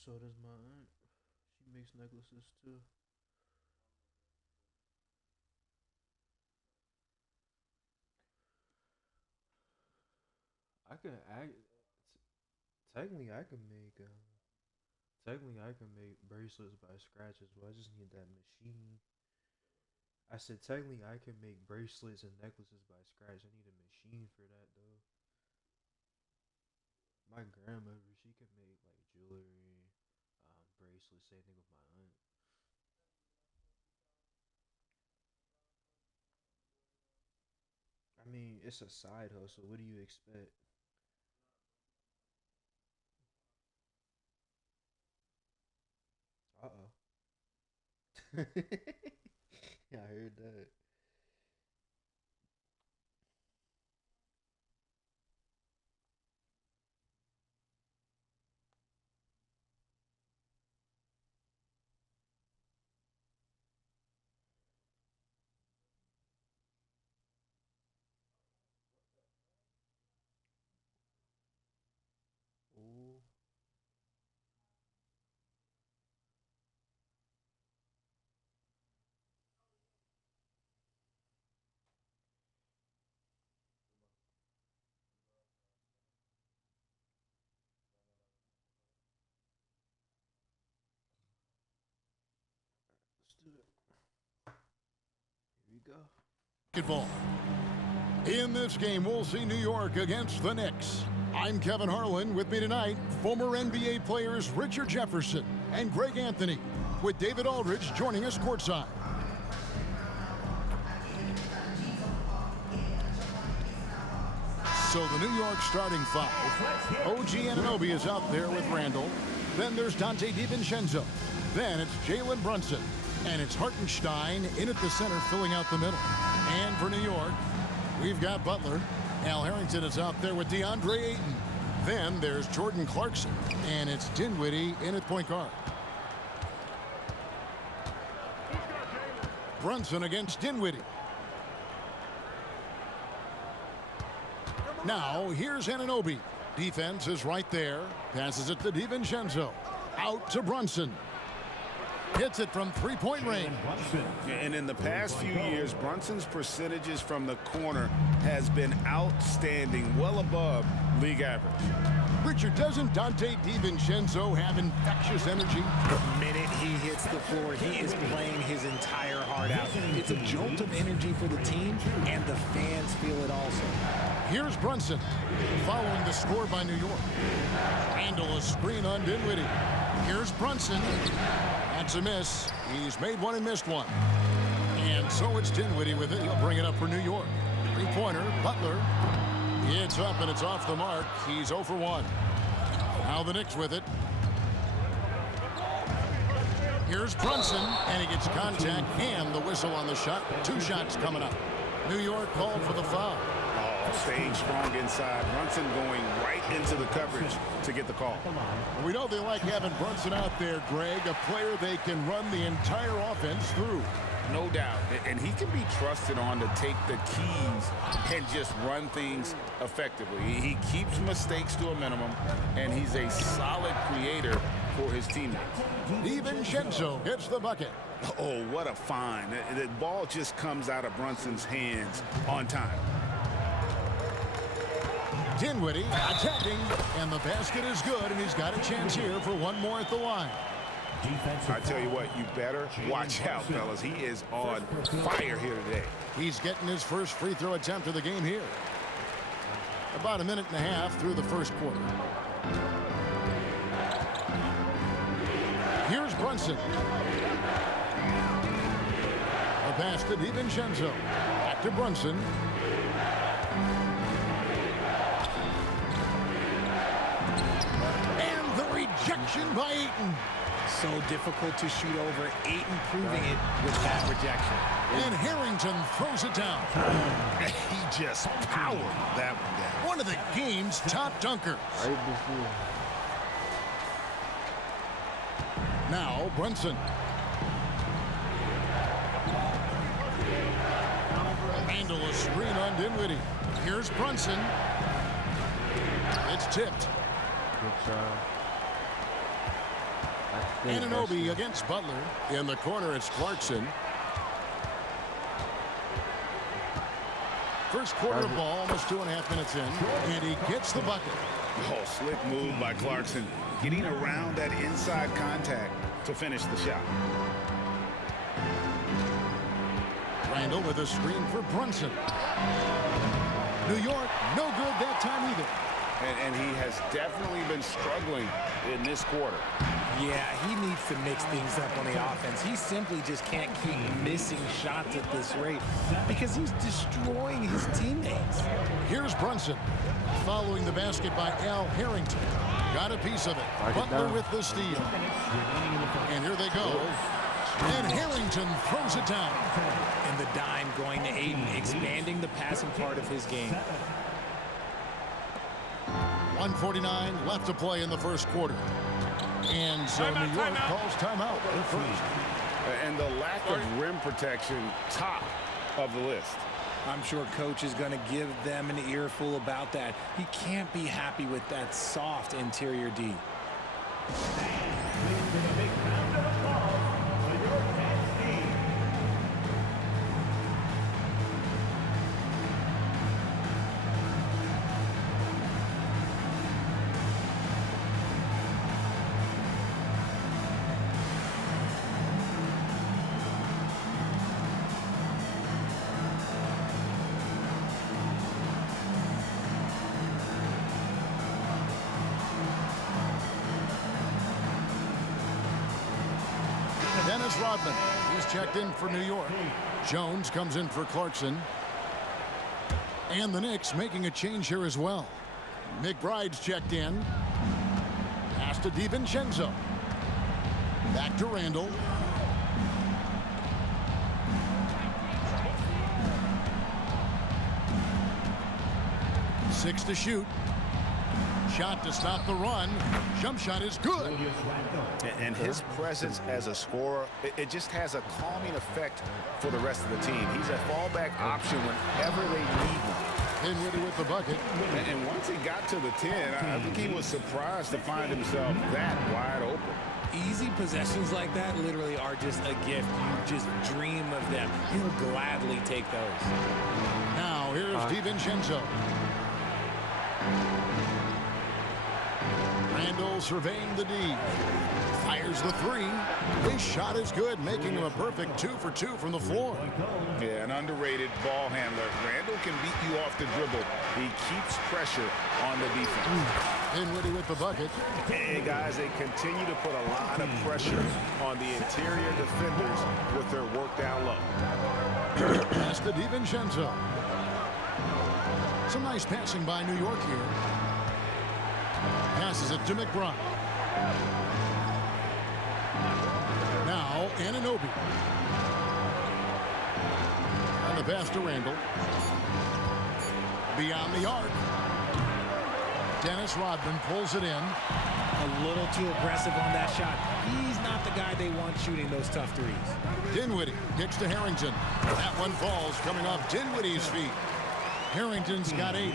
So does my aunt. She makes necklaces too. I can I technically I can make technically I can make bracelets by scratch as well. I just need that machine. I said technically I can make bracelets and necklaces by scratch. I need a machine for that though. My grandmother, she can make like jewelry, bracelets. Same thing with my aunt. I mean, it's a side hustle. What do you expect? Uh oh. Yeah, I heard that. Ooh. Let's do it. Here we go. Basketball. In this game, we'll see New York against the Knicks. I'm Kevin Harlan. With me tonight, former NBA players Richard Jefferson and Greg Anthony, with David Aldridge joining us courtside. So the New York starting five. OG Anunoby is out there with Randall. Then there's Dante DiVincenzo. Then it's Jalen Brunson. And it's Hartenstein in at the center, filling out the middle. And for New York, we've got Butler. Al Harrington is out there with DeAndre Ayton. Then there's Jordan Clarkson. And it's Dinwiddie in at point guard. Brunson against Dinwiddie. Now, here's Anunoby. Defense is right there. Passes it to DiVincenzo. Out to Brunson. Hits it from three-point range. And in the past few years, Brunson's percentages from the corner has been outstanding, well above league average. Richard, doesn't Dante DiVincenzo have infectious energy? The minute he hits the floor, he is playing his entire heart out. It's a jolt of energy for the team, and the fans feel it also. Here's Brunson, following the score by New York. Handle a screen on Dinwiddie. Here's Brunson. That's a miss. He's made one and missed one. And so it's Dinwiddie with it. He'll bring it up for New York. Three-pointer, Butler. It's up and it's off the mark. He's 0 for 1. Now the Knicks with it. Here's Brunson, and he gets contact and the whistle on the shot. 2 shots coming up. New York called for the foul. Staying strong inside. Brunson going right into the coverage to get the call. We know they like having Brunson out there, Greg, a player they can run the entire offense through. No doubt. And he can be trusted on to take the keys and just run things effectively. He keeps mistakes to a minimum, and he's a solid creator for his teammates. DiVincenzo gets the bucket. Oh, what a find. The ball just comes out of Brunson's hands on time. Dinwiddie attacking, and the basket is good, and he's got a chance here for one more at the line. I tell you what, you better watch out, fellas. He is on fire here today. He's getting his first free throw attempt of the game here. About a minute and a half through the first quarter. Here's Brunson. A pass to DiVincenzo. Back to Brunson. And the rejection by Ayton. So difficult to shoot over. Ayton proving it with that rejection. And Harrington throws it down. He just powered that one down. One of the game's top dunkers. Right before. Now Brunson. Handle a screen on Dinwiddie. Here's Brunson. It's tipped. Good job. Anunoby against Butler. In the corner, it's Clarkson. First quarter of ball, almost 2.5 minutes in, and he gets the bucket. Oh, slick move by Clarkson, getting around that inside contact to finish the shot. Randall with a screen for Brunson. New York, no good that time either. And he has definitely been struggling in this quarter. Yeah, he needs to mix things up on the offense. He simply just can't keep missing shots at this rate because he's destroying his teammates. Here's Brunson following the basket by Al Harrington. Got a piece of it. Butler with the steal. And here they go. And Harrington throws it down. And the dime going to Aiden, expanding the passing part of his game. 1:49 left to play in the first quarter. And so New York calls timeout at first. And the lack of rim protection, top of the list. I'm sure coach is going to give them an earful about that. He can't be happy with that soft interior D. Dennis Rodman, he's checked in for New York. Jones comes in for Clarkson. And the Knicks making a change here as well. McBride's checked in. Pass to DiVincenzo. Back to Randall. Six to shoot. Shot to stop the run. Jump shot is good. And his presence as a scorer, it just has a calming effect for the rest of the team. He's a fallback option whenever they need one. Dinwiddie with the bucket. And once he got to the 10, I think he was surprised to find himself that wide open. Easy possessions like that literally are just a gift. You just dream of them. He'll gladly take those. Now here's DiVincenzo. Randall surveying the D. Fires the three. His shot is good, making him a perfect 2 for 2 from the floor. Yeah, an underrated ball handler. Randall can beat you off the dribble. He keeps pressure on the defense. Dinwiddie with the bucket. Hey, guys, they continue to put a lot of pressure on the interior defenders with their work down low. Pass to DiVincenzo. Some nice passing by New York here. Passes it to McBride. Now Anunoby. And the pass to Randall. Beyond the arc. Dennis Rodman pulls it in. A little too aggressive on that shot. He's not the guy they want shooting those tough threes. Dinwiddie kicks to Harrington. That one falls coming off Dinwiddie's feet. Harrington's got 8.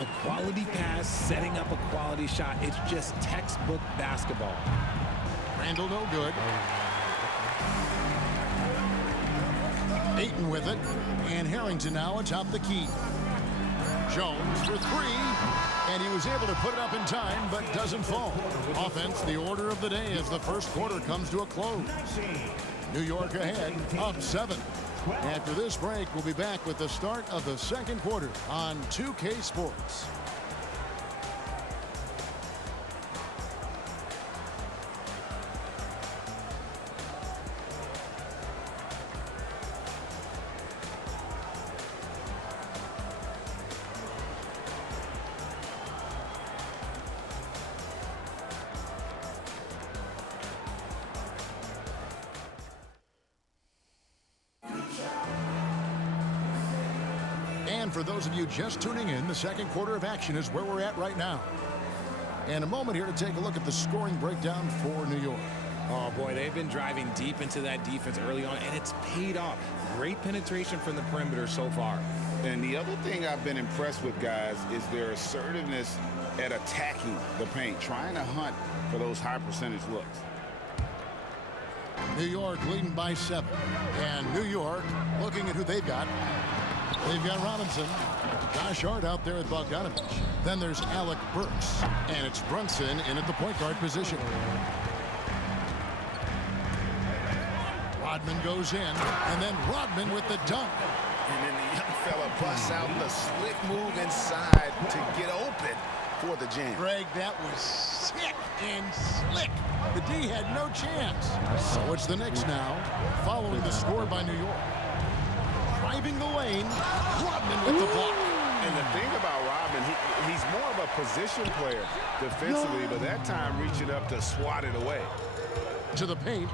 A quality pass, setting up a quality shot. It's just textbook basketball. Randall no good. Ayton with it. And Harrington now atop the key. Jones for 3. And he was able to put it up in time, but doesn't fall. Offense, the order of the day as the first quarter comes to a close. New York ahead, up 7. After this break, we'll be back with the start of the second quarter on 2K Sports. And for those of you just tuning in, the second quarter of action is where we're at right now. And a moment here to take a look at the scoring breakdown for New York. Oh, boy, they've been driving deep into that defense early on, and it's paid off. Great penetration from the perimeter so far. And the other thing I've been impressed with, guys, is their assertiveness at attacking the paint, trying to hunt for those high percentage looks. New York leading by 7. And New York looking at who they've got. They've got Robinson. Josh Hart out there with Bogdanovich. Then there's Alec Burks. And it's Brunson in at the point guard position. Rodman goes in. And then Rodman with the dunk. And then the young fella busts out the slick move inside to get open for the jam. Greg, that was sick and slick. The D had no chance. So it's the Knicks now, following the score by New York. Driving the lane, Rodman with the block. And the thing about Rodman, he's more of a position player defensively, but that time reaching up to swat it away. To the paint.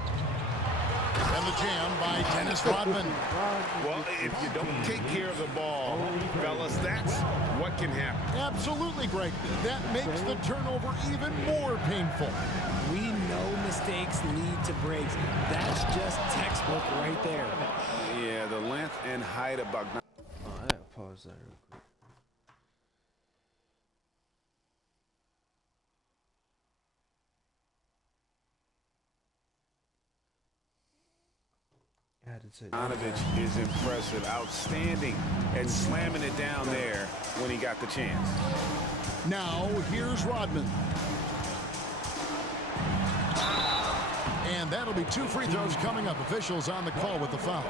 And the jam by Dennis Rodman. Well, if you don't take care of the ball, fellas, that's what can happen. Absolutely, Greg. That makes the turnover even more painful. We know mistakes lead to breaks. That's just textbook right there. Yeah, the length and height of Bogdanovich. Oh, I gotta pause that real quick. I had to say Bogdanovich is impressive, outstanding, and slamming it down there when he got the chance. Now, here's Rodman. And that'll be 2 free throws coming up. Officials on the call with the foul.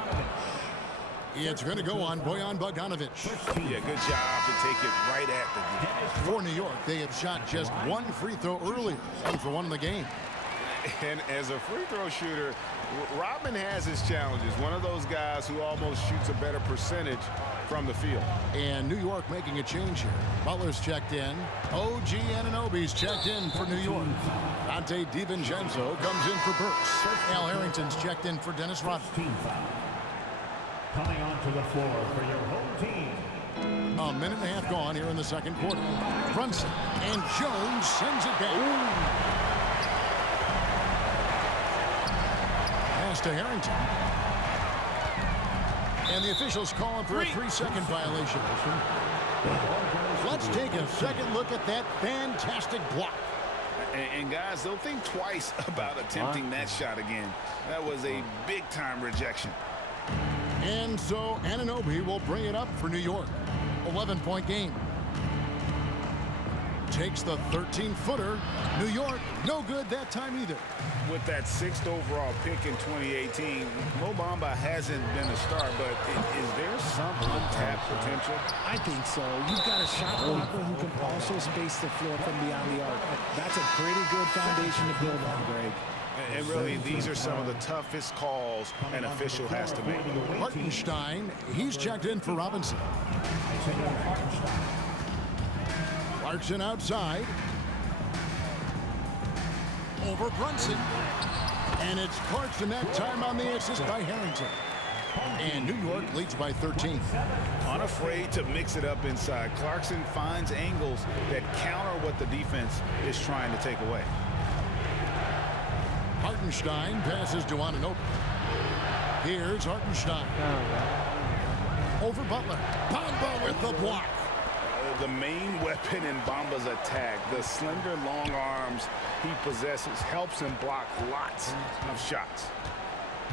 It's going to go on Bojan Bogdanovich. Yeah, good job to take it right at the For New York, they have shot just 1 free throw earlier. 1 for 1 in the game. And as a free throw shooter, Rodman has his challenges. One of those guys who almost shoots a better percentage from the field. And New York making a change here. Butler's checked in. OG Anunoby's checked in for New York. Dante DiVincenzo comes in for Burks. Al Harrington's checked in for Dennis Rodman. Coming onto the floor for your home team. A minute and a half gone here in the second quarter. Brunson and Jones sends it back. Pass to Harrington. And the officials calling for a 3-second violation. Let's take a second look at that fantastic block. And guys, they'll think twice about attempting that shot again. That was a big-time rejection. And so Anunoby will bring it up for New York. 11-point game. Takes the 13-footer. New York, no good that time either. With that 6th overall pick in 2018, Mo Bamba hasn't been a star, but is there some untapped potential? I think so. You've got a shot blocker who can also space the floor from beyond the arc. That's a pretty good foundation to build on, Greg. And really, these are some of the toughest calls an official has to make. Hartenstein, he's checked in for Robinson. Clarkson outside. Over Brunson. And it's Clarkson that time on the assist by Harrington. And New York leads by 13. Unafraid to mix it up inside. Clarkson finds angles that counter what the defense is trying to take away. Hartenstein passes to Anunoby. Here's Hartenstein. Over Butler. Bamba with the block. The main weapon in Bamba's attack, the slender long arms he possesses, helps him block lots of shots.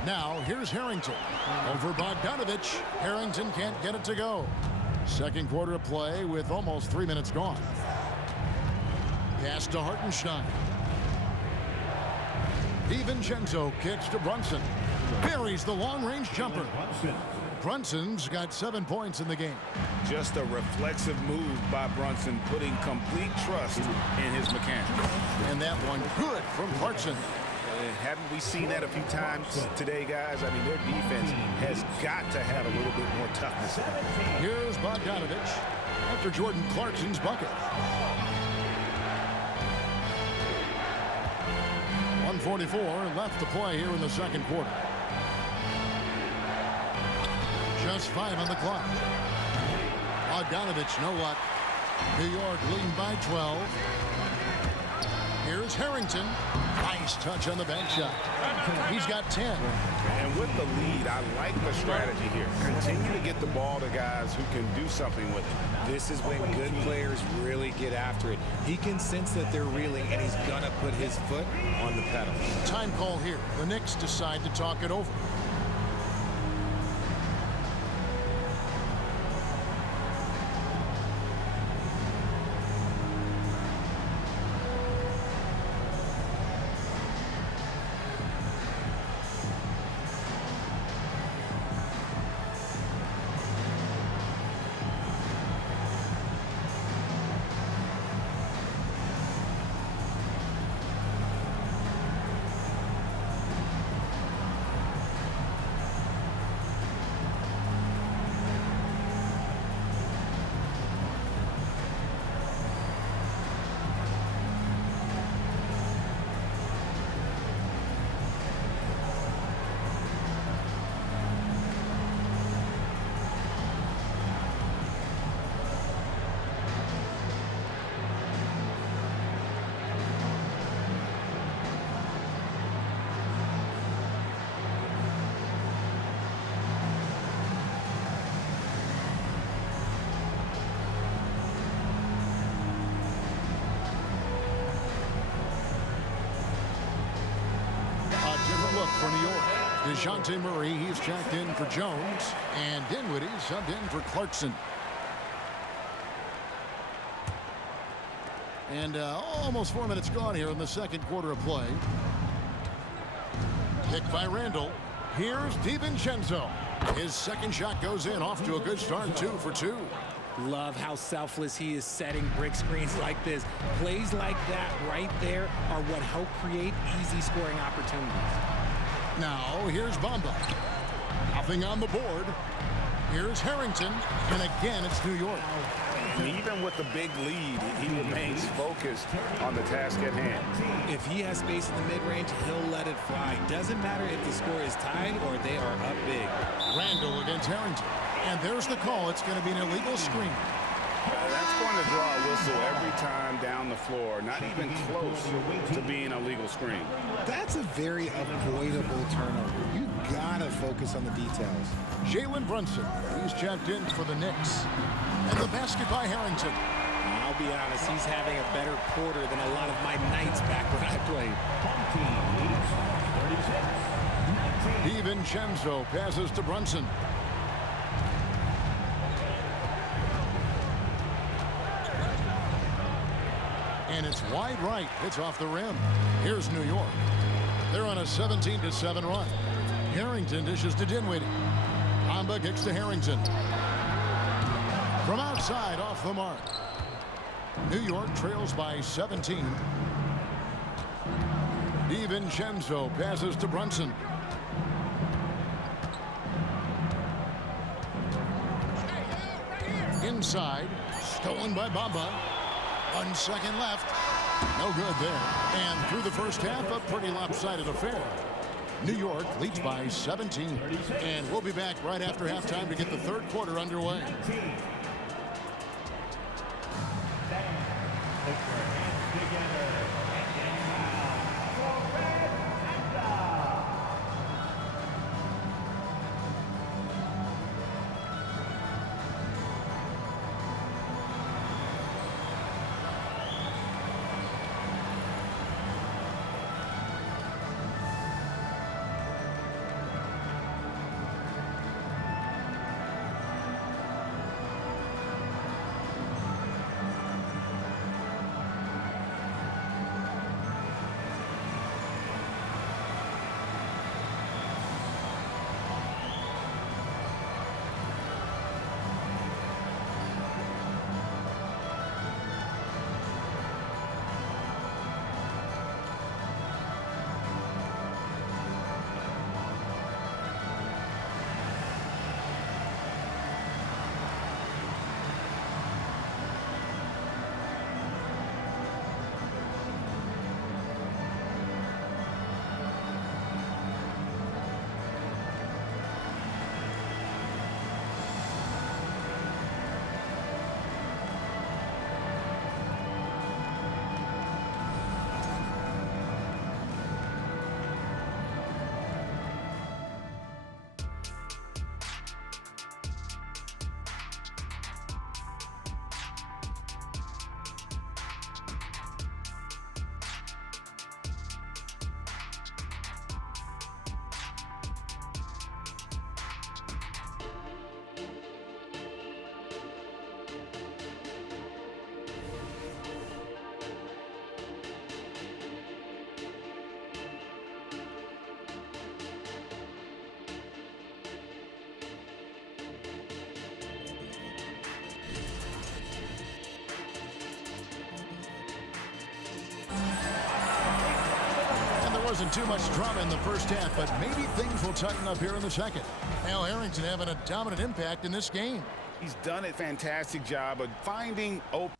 Now here's Harrington. Over Bogdanovich. Harrington can't get it to go. Second quarter of play with almost 3 minutes gone. Pass to Hartenstein. DiVincenzo kicks to Brunson. Buries the long-range jumper. Brunson's got 7 points in the game. Just a reflexive move by Brunson, putting complete trust in his mechanics. And that one good from Clarkson. Haven't we seen that a few times today, guys? I mean, their defense has got to have a little bit more toughness. Here's Bogdanovich after Jordan Clarkson's bucket. 1:44 left to play here in the second quarter. Just 5 on the clock. Bogdanovich, no luck. New York leading by 12. Here's Harrington. Nice touch on the bank shot. He's got 10. And with the lead, I like the strategy here. Continue to get the ball to guys who can do something with it. This is when good players really get after it. He can sense that they're reeling, and he's going to put his foot on the pedal. Time time call here. The Knicks decide to talk it over. Look for New York. DeJounte Murray, he's checked in for Jones. And Dinwiddie subbed in for Clarkson. And almost 4 minutes gone here in the second quarter of play. Picked by Randall. Here's DiVincenzo. His second shot goes in, off to a good start, 2 for 2. Love how selfless he is setting brick screens like this. Plays like that right there are what help create easy scoring opportunities. Now, here's Bamba. Nothing on the board. Here's Harrington. And again, it's New York. And even with the big lead, he remains focused on the task at hand. If he has space in the mid-range, he'll let it fly. Doesn't matter if the score is tied or they are up big. Randall against Harrington. And there's the call. It's going to be an illegal screen. That's going to draw a whistle every time down the floor. Not even close to being a legal screen. That's a very avoidable turnover. You gotta focus on the details. Jalen Brunson, he's checked in for the Knicks. And the basket by Harrington. I'll be honest, he's having a better quarter than a lot of my nights back when I played. DiVincenzo passes to Brunson. And it's wide right. It's off the rim. Here's New York. They're on a 17-7 run. Harrington dishes to Dinwiddie. Bamba kicks to Harrington. From outside, off the mark. New York trails by 17. DiVincenzo passes to Brunson. Inside, stolen by Bamba. 1 second left. No good there. And through the first half, a pretty lopsided affair. New York leads by 17. And we'll be back right after halftime to get the third quarter underway. wasn't too much drama in the first half, but maybe things will tighten up here in the second. Al Harrington having a dominant impact in this game. He's done a fantastic job of finding open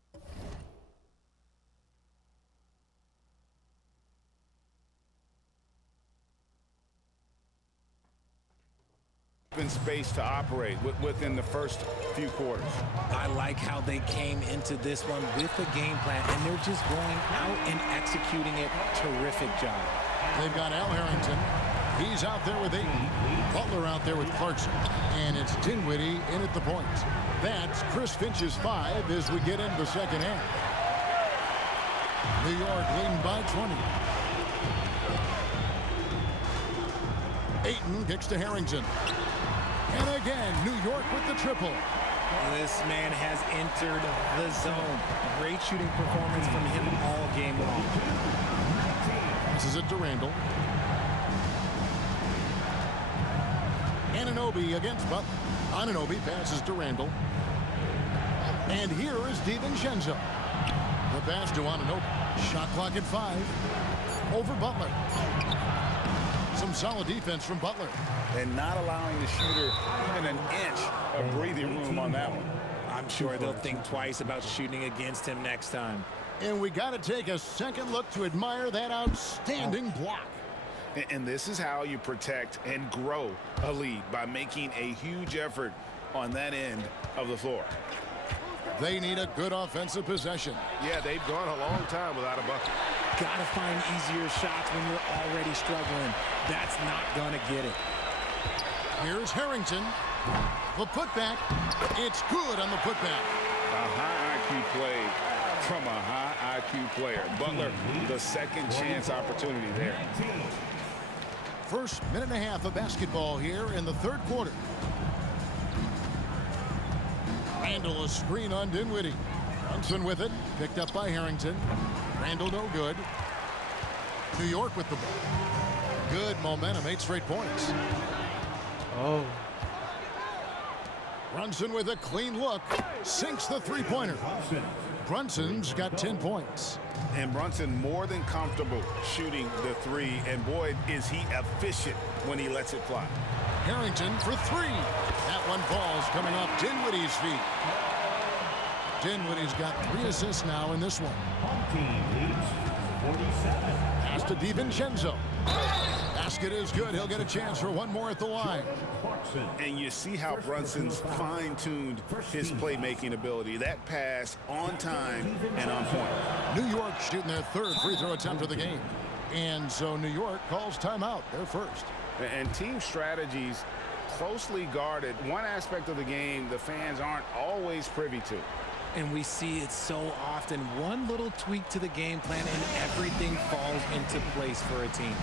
space to operate within the first few quarters. I like how they came into this one with a game plan, and they're just going out and executing it. Terrific job. They've got Al Harrington. He's out there with 8. Butler out there with Clarkson. And it's Dinwiddie in at the point. That's Chris Finch's 5 as we get into the second half. New York leading by 20. Ayton kicks to Harrington. And again, New York with the triple. This man has entered the zone. Great shooting performance from him all game long. This is it to Randall. Anunoby against Butler. Anunoby passes to Randall. And here is DiVincenzo. The pass to Anunoby. Shot clock at 5. Over Butler. Some solid defense from Butler. And not allowing the shooter even an inch of breathing room on that one. I'm sure they'll think twice about shooting against him next time. And we got to take a second look to admire that outstanding block. And this is how you protect and grow a lead, by making a huge effort on that end of the floor. They need a good offensive possession. Yeah, they've gone a long time without a bucket. Gotta find easier shots when you're already struggling. That's not gonna get it. Here's Harrington. The putback. It's good on the putback. A high IQ play from a high IQ player. Butler, the second chance opportunity there. First minute and a half of basketball here in the third quarter. Randall, a screen on Dinwiddie. Brunson with it. Picked up by Harrington. Randall no good. New York with the ball. Good momentum, 8 straight points. Oh. Brunson with a clean look. Sinks the three-pointer. Brunson's got 10 points. And Brunson more than comfortable shooting the 3. And boy, is he efficient when he lets it fly. Harrington for 3. That one falls coming off Dinwiddie's feet. Dinwiddie's got 3 assists now in this one. Pass to DiVincenzo. Basket is good. He'll get a chance for one more at the line. And you see how Brunson's fine-tuned his playmaking ability. That pass on time and on point. New York shooting their 3rd free throw attempt of the game. And so New York calls timeout. They're first. And team strategies closely guarded. One aspect of the game the fans aren't always privy to. And we see it so often. One little tweak to the game plan and everything falls into place for a team.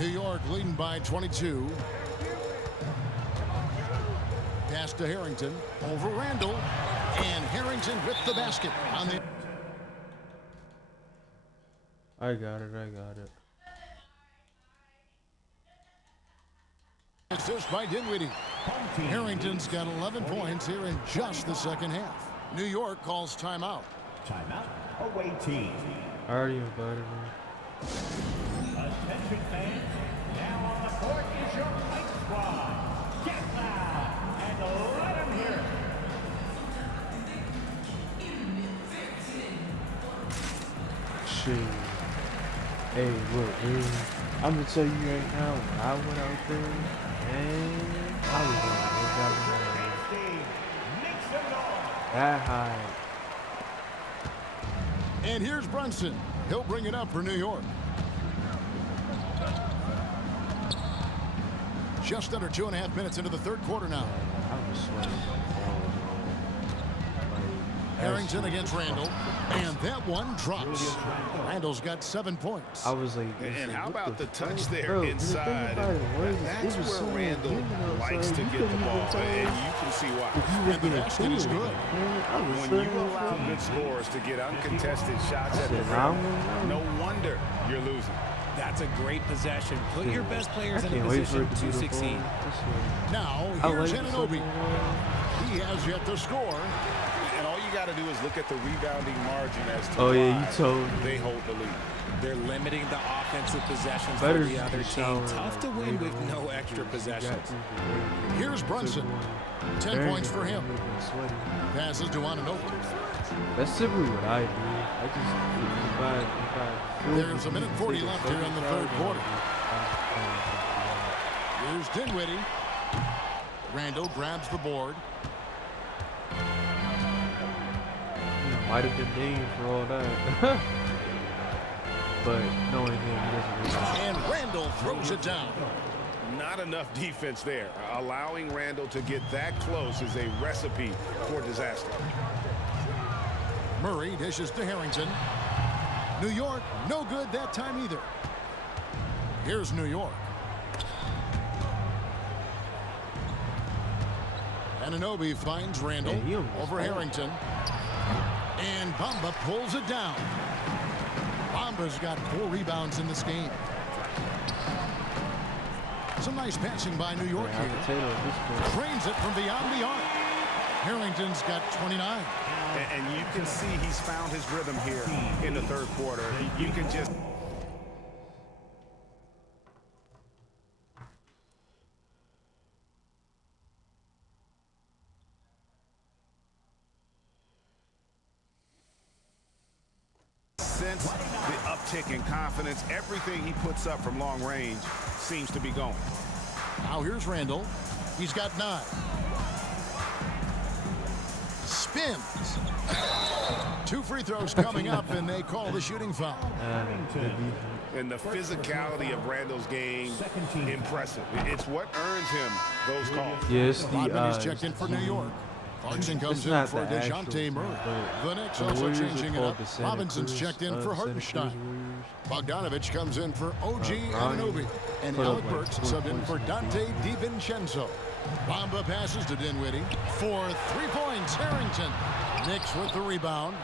New York leading by 22. Pass to Harrington. Over Randall. And Harrington with the basket on the... I got it. I got it. Assist by Dinwiddie. Harrington's got 11 points here in just the second half. New York calls timeout. Timeout. Away team. I already invited him. Attention fans. Now on the court is your fight squad. Get loud and let them hear it. Shit. Hey, look, dude. I'm gonna tell you right now, when I went out there, man, I was going that high. And here's Brunson. He'll bring it up for New York. Just under 2.5 minutes into the third quarter now. I was sweating. Harrington against Randall, and that one drops. Randall's got 7 points. I was like, And how about the touch there bro, inside? That's where Randall likes to get the ball, and you can see why. And the basket is good. When you allow good scorers to get uncontested shots at the rim, no wonder you're losing. That's a great possession. Put your best players in a Wait for position it to to succeed. Now, here's Anunoby. He has yet to score. And all you got to do is look at the rebounding margin as to Oh, yeah, why you told me. they hold the lead. They're limiting the offensive possessions Better for the other team. shower, Tough to win with no extra possessions. Here's Brunson. 10 points for him. Passes to Anunoby. That's simply what I do. I just, There's a minute 40 left here in the third quarter. Here's Dinwiddie. Randall grabs the board. Might have been named for all that. But knowing him, he doesn't really. And Randall throws it down. Not enough defense there. Allowing Randall to get that close is a recipe for disaster. Murray dishes to Harrington. New York, no good that time either. Here's New York. Anunoby finds Randall over Harrington. And Bamba pulls it down. Bamba's got 4 rebounds in this game. Some nice passing by New York here. Trains it from beyond the arc. Harrington's got 29. And you can see he's found his rhythm here in the third quarter. You can just... sense the uptick in confidence. Everything he puts up from long range seems to be going. Now here's Randall. He's got 9. Spins. 2 free throws coming up, and they call the shooting foul. And the physicality of Randall's game, impressive. It's what earns him those calls. Yes, Rodman is checked in for New York. Clarkson comes in for DeJounte Murray. The Knicks also changing it up. Robinson's checked in for Hartenstein. Bogdanovich comes in for OG Anunoby. And Alec Burks subbed in for Dante DiVincenzo. Bamba passes to Dinwiddie for 3 points. Harrington. Knicks with the rebound.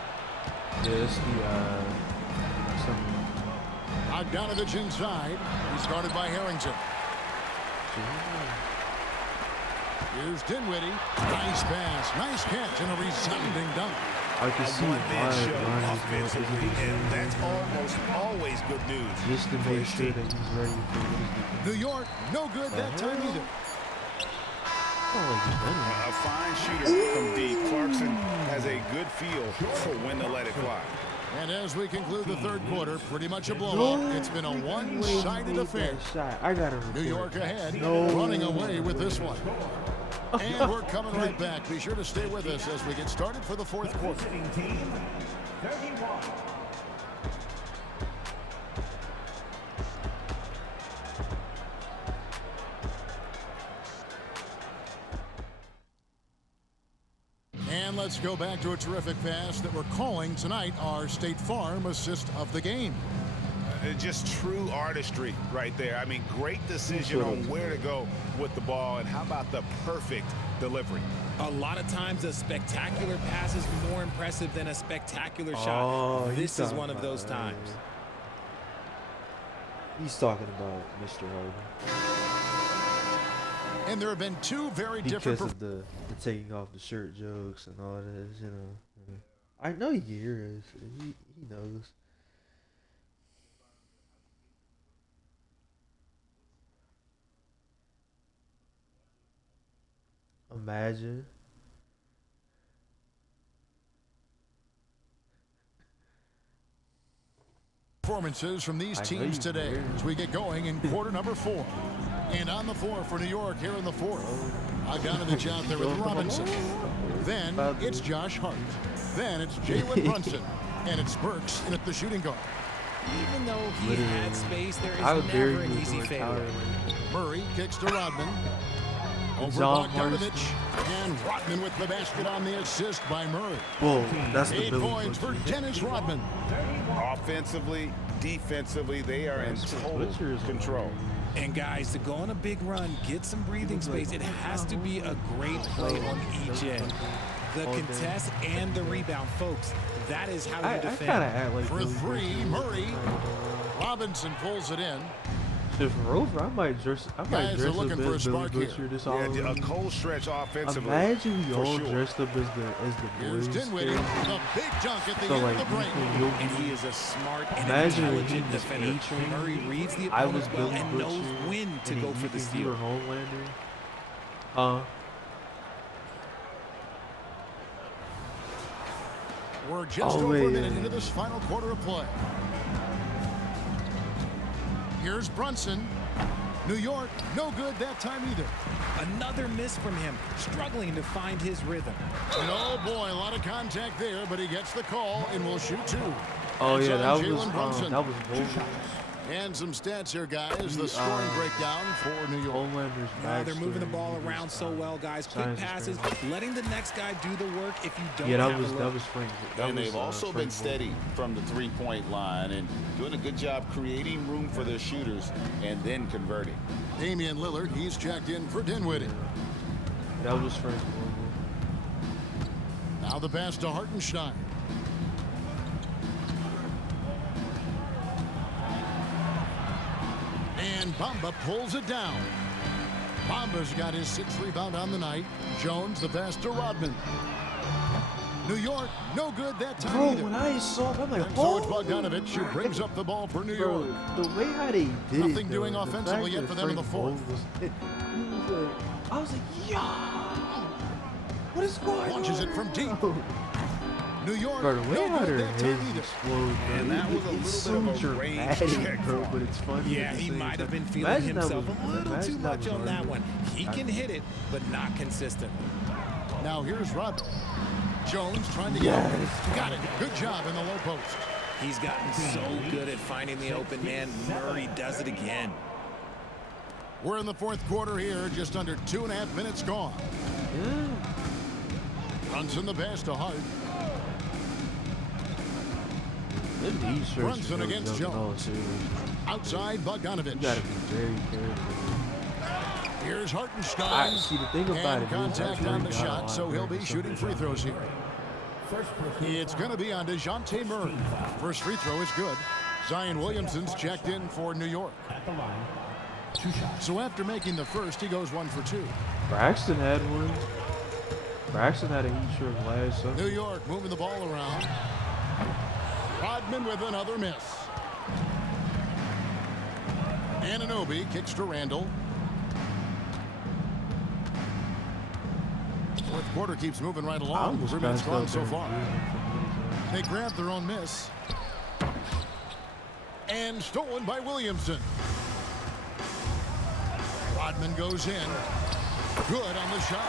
Yes, Bogdanovich inside. He's guarded by Harrington. Here's Dinwiddie. Nice pass. Nice catch and a resounding dunk. I can see why Offensively, and that's almost always good news. Just to make sure that he's ready for what he's doing. New York, no good that time either. A fine shooter from deep. Clarkson has a good feel for when to let it fly. And as we conclude the third quarter, pretty much a blowout. It's been a one-sided affair. I gotta New York ahead, running away with this one. And we're coming right back. Be sure to stay with us as we get started for the fourth quarter. Team 31. And let's go back to a terrific pass that we're calling tonight our State Farm assist of the game. Just true artistry right there. I mean, great decision on where to go with the ball, and how about the perfect delivery? A lot of times a spectacular pass is more impressive than a spectacular shot. This is one of those times. He's talking about Mr. Harden And there have been two very because different of the taking off the shirt jokes and all this. You know, I know he hears. He knows. Imagine. performances from these I know teams you today hear. as we get going in quarter number 4. And on the floor for New York here in the fourth, Bogdanovich out there with Robinson. Then it's Josh Hart. Then it's Jalen Brunson. And it's Burks in at the shooting guard. Even though he had space, there is How dare never you an easy do it, fadeaway. Murray kicks to Rodman. Over John Bogdanovich. And Rodman with the basket on the assist by Murray. Whoa, that's the 8 Billy points for Butcher. Dennis Rodman. Offensively, defensively, they are in total Butcher's control. And guys, to go on a big run, get some breathing space, it has to be a great play on each end. The contest and the rebound, folks. That is how I you kind of defend. act like For Billy 3, Butcher. Murray. Robinson pulls it in. If we're over, I might dress. Guys dress are up looking as for a Billy spark here. Butcher this Yeah, a Halloween. cold stretch offensively. Imagine we for all sure. dressed up as the Here's boys. Dinwiddie. The big dunk at the So end like, of the break. And he is a smart and Imagine if he intelligent was defender. A-Train, Murray reads the I was opponent well Billy and Butcher, knows when to and go you for the think you were steal. Homelander. We're just Oh, over a wait, minute yeah. into this final quarter of play. Here's Brunson. New York, no good that time either. Another miss from him, struggling to find his rhythm. And oh boy, a lot of contact there, but he gets the call and will shoot 2. Oh That's yeah, on that was Jalen Brunson. Hooligens. And some stats here, guys. The scoring breakdown for New York. Homelander's They're moving the backstory, ball he around was, so well, guys. Quick science passes, experiment. letting the next guy do the work if you don't Yeah, have a look. that was Frank. That And was, they've also Frank been Vogel. steady from the three-point line and doing a good job creating room for their shooters and then converting. Damian Lillard, he's checked in for Dinwiddie. That was Frank Vogel. Now the pass to Hartenstein. And Bamba pulls it down. Bamba's got his 6th rebound on the night. Jones, the pass to Rodman. New York, no good that time Bro, either. when I saw it, I'm like, And so it's Bogdanovich who brings up the ball for New York. Bro, the way how they did Nothing it, doing though, the offensively fact yet that for them in the Frank fourth. Vogel I was like, yo, what is going Launches on? it from deep. New York, Bro, the way no how good their that time heads either. explode, bro. And that was a It's little bit so of a range dramatic, check bro, for but it's funny. Yeah, at the he same might have time. been feeling Imagine that himself was- a little imagine too that much was on that Rodman. one. He can hit it, but not consistently. Now here's Rodman. Jones trying to get Yes. it. Got it. Good job in the low post. He's gotten so good at finding the open man. Murray does it again. We're in the fourth quarter here, just under 2.5 minutes gone. Yeah. Brunson the pass to Hart. These shirts Brunson are against jumping all Jones. serious. Outside You gotta Bogdanovich. be very careful. Here's Hartenstein. I see the thing about And it is contact that's on the really got a shot, lot so of he'll be practice shooting on free the throws shot. here. It's going to be on DeJounte Murray. First free throw is good. Zion Williamson's checked in for New York. At the line, 2 shots. So after making the first, he goes 1 for 2. Braxton had one. Braxton had a heat stroke last Sunday. New York moving the ball around. Rodman with another miss. Anunoby kicks to Randall. Fourth quarter keeps moving right I along. almost 3 minutes passed gone out so there. far. They grab their own miss. And stolen by Williamson. Rodman goes in. Good on the shot.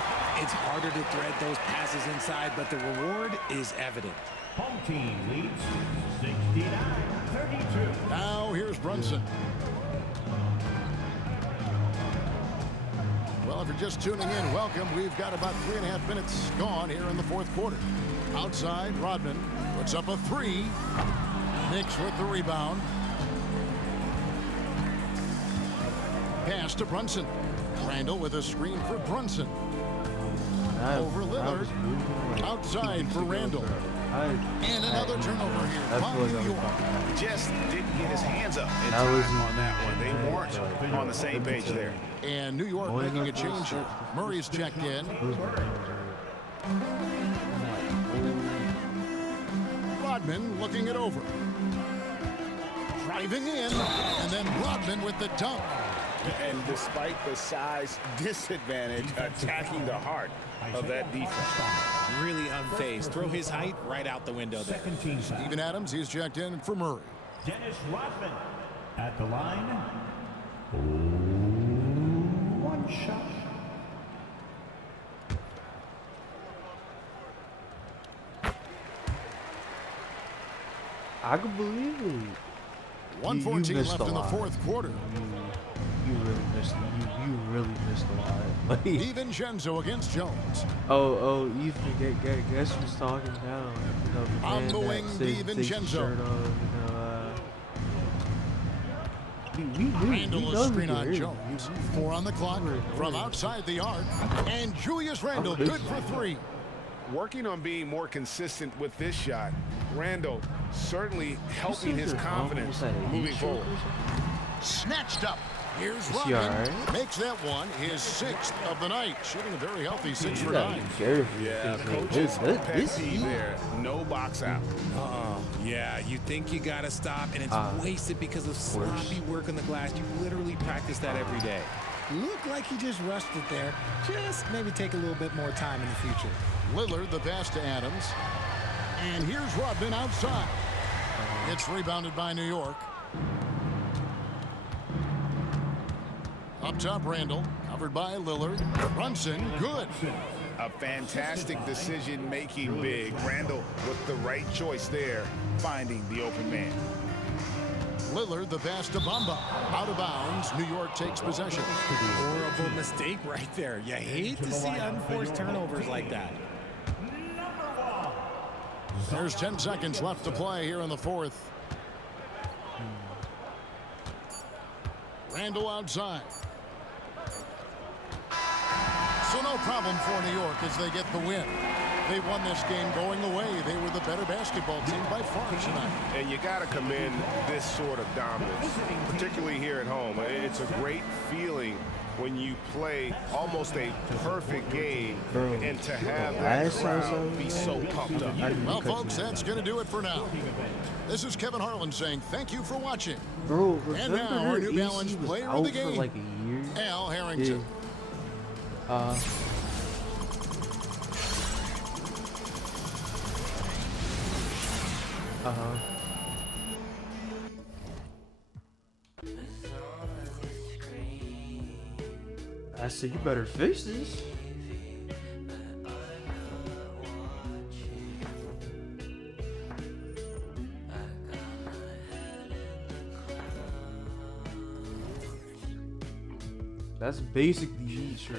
It's harder to thread those passes inside, but the reward is evident. Home team leads 69-32. Now here's Brunson. Well, if you're just tuning in, welcome. We've got about 3.5 minutes gone here in the fourth quarter. Outside, Rodman puts up a 3. Knicks with the rebound. Pass to Brunson. Randall with a screen for Brunson. Over Lillard. Outside for Randall. And another turnover here I by feel like New I was York. about to Just didn't get his hands up in That time wasn't on that one. They bad, weren't but, on the same page there. And New York Going making a up those change here. steps. Murray's checked in. Those were Rodman looking it over. Driving in. And then Rodman with the dunk. And despite the size disadvantage, attacking the heart of that defense. Really unfazed. Throw his height right out the window there. Second team foul. Steven Adams, he's checked in for Murray. Dennis Rodman at the line. One shot. I can believe it. 1:14 missed left a in the lot. fourth quarter. You really missed. You really missed a lot. Like, DiVincenzo against Jones. you forget. Guess who's talking now? You know, the On man the that wing, takes his DiVincenzo. shirt off, we Randall know is who screen on he is. Jones. 4 on the clock from outside the arc. And Julius Randle good good for shot. 3. Working on being more consistent with this shot, Randall certainly helping his confidence moving forward. Snatched up. Here's Is he Rodman. alright? Makes that one his 6th of the night. Shooting a very healthy 6 You for gotta 9. be careful. Yeah, because, coach's pet this peeve there. No box out. Yeah, you think you got to stop, and it's wasted because of course. sloppy work on the glass. You literally practice that every day. Look like he just rushed it there. Just maybe take a little bit more time in the future. Lillard the pass to Adams. And here's Rodman outside. It's rebounded by New York. Up top, Randall. Covered by Lillard. Brunson, good. A fantastic decision-making big. Randall with the right choice there, finding the open man. Lillard the pass to Bamba. Out of bounds. New York takes possession. Horrible mistake right there. You hate to see unforced turnovers like that. There's 10 seconds left to play here in the fourth. Randall outside. So no problem for New York as they get the win. They won this game going away. They were the better basketball team by far tonight. And you got to commend this sort of dominance, particularly here at home. It's a great feeling when you play almost a perfect game and to have that crowd be so pumped up. Well, folks, that's going to do it for now. This is Kevin Harlan saying thank you for watching. Bro, And remember now our New AC Balance was player out of the for game, like a year. Al Harrington. Yeah. I said you better fix this. That's basically meat shirt.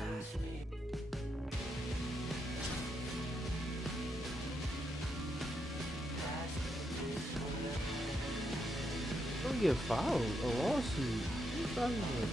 Don't get filed a lawsuit. What are you talking about?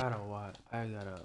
I gotta watch. I gotta